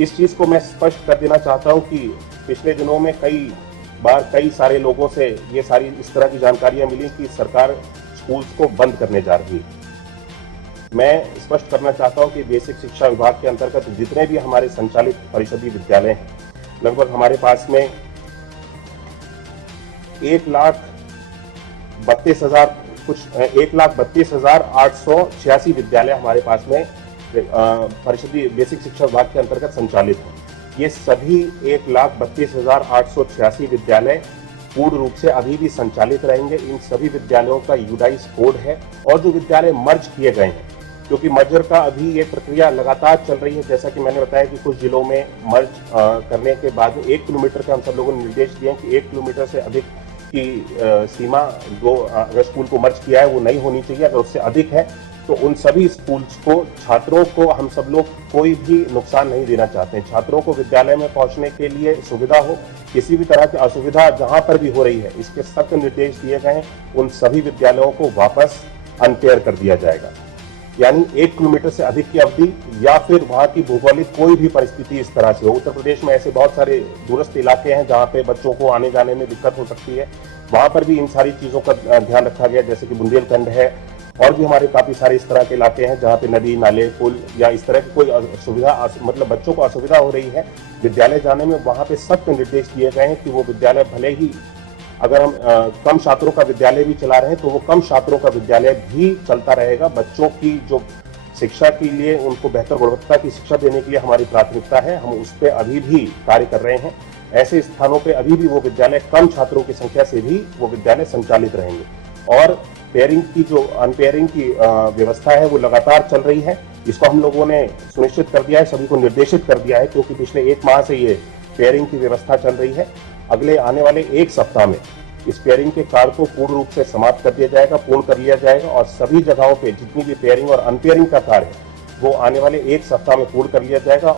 इस चीज़ को मैं स्पष्ट कर देना चाहता हूं कि पिछले दिनों में कई सारे लोगों से ये सारी इस तरह की जानकारियां मिली कि सरकार स्कूल्स को बंद करने जा रही है। मैं स्पष्ट करना चाहता हूं कि बेसिक शिक्षा विभाग के अंतर्गत जितने भी हमारे संचालित परिषदीय विद्यालय हैं, लगभग हमारे पास में 1,32,886 विद्यालय हमारे पास में परिषदीय बेसिक शिक्षा विभाग के अंतर्गत संचालित हैं। ये सभी 1,32,886 विद्यालय पूर्ण रूप से अभी भी संचालित रहेंगे। इन सभी विद्यालयों का यूडाइस कोड है और जो विद्यालय मर्ज किए गए हैं, क्योंकि मर्जर का अभी ये प्रक्रिया लगातार चल रही है। जैसा कि मैंने बताया कि कुछ जिलों में मर्ज करने के बाद 1 किलोमीटर के हम सब लोगों ने निर्देश दिए हैं कि 1 किलोमीटर से अधिक की सीमा जो अगर स्कूल को मर्ज किया है वो नहीं होनी चाहिए। अगर उससे अधिक है तो उन सभी स्कूल्स को, छात्रों को हम सब लोग कोई भी नुकसान नहीं देना चाहते हैं। छात्रों को विद्यालय में पहुंचने के लिए सुविधा हो, किसी भी तरह की असुविधा जहां पर भी हो रही है, इसके सख्त निर्देश दिए गए हैं। उन सभी विद्यालयों को वापस अनपेयर कर दिया जाएगा। यानी 1 किलोमीटर से अधिक की अवधि या फिर वहां की भौगोलिक कोई भी परिस्थिति इस तरह से हो। उत्तर प्रदेश में ऐसे बहुत सारे दूरस्थ इलाके हैं जहां पे बच्चों को आने जाने में दिक्कत हो सकती है, वहां पर भी इन सारी चीजों का ध्यान रखा गया। जैसे कि बुंदेलखंड है और भी हमारे काफी सारे इस तरह के इलाके हैं जहां पे नदी, नाले, पुल या इस तरह की कोई सुविधा, मतलब बच्चों को असुविधा हो रही है विद्यालय जाने में, वहां पे सख्त निर्देश दिए गए हैं कि वो विद्यालय भले ही अगर हम कम छात्रों का विद्यालय भी चला रहे हैं तो वो कम छात्रों का विद्यालय भी चलता रहेगा। बच्चों की जो शिक्षा के लिए, उनको बेहतर गुणवत्ता की शिक्षा देने के लिए हमारी प्राथमिकता है। हम उस पर अभी भी कार्य कर रहे हैं। ऐसे स्थानों पे अभी भी वो विद्यालय कम छात्रों की संख्या से भी वो विद्यालय संचालित रहेंगे। और पेयरिंग की जो अनपेयरिंग की व्यवस्था है वो लगातार चल रही है। इसको हम लोगों ने सुनिश्चित कर दिया है, सभी को निर्देशित कर दिया है, क्योंकि पिछले 1 माह से ये पेयरिंग की व्यवस्था चल रही है। अगले आने वाले 1 सप्ताह में इस पेयरिंग के कार्य को पूर्ण रूप से समाप्त कर दिया जाएगा, पूर्ण कर लिया जाएगा और सभी जगहों पे जितनी भी पेयरिंग और अनपेयरिंग का कार्य है वो आने वाले 1 सप्ताह में पूर्ण कर लिया जाएगा।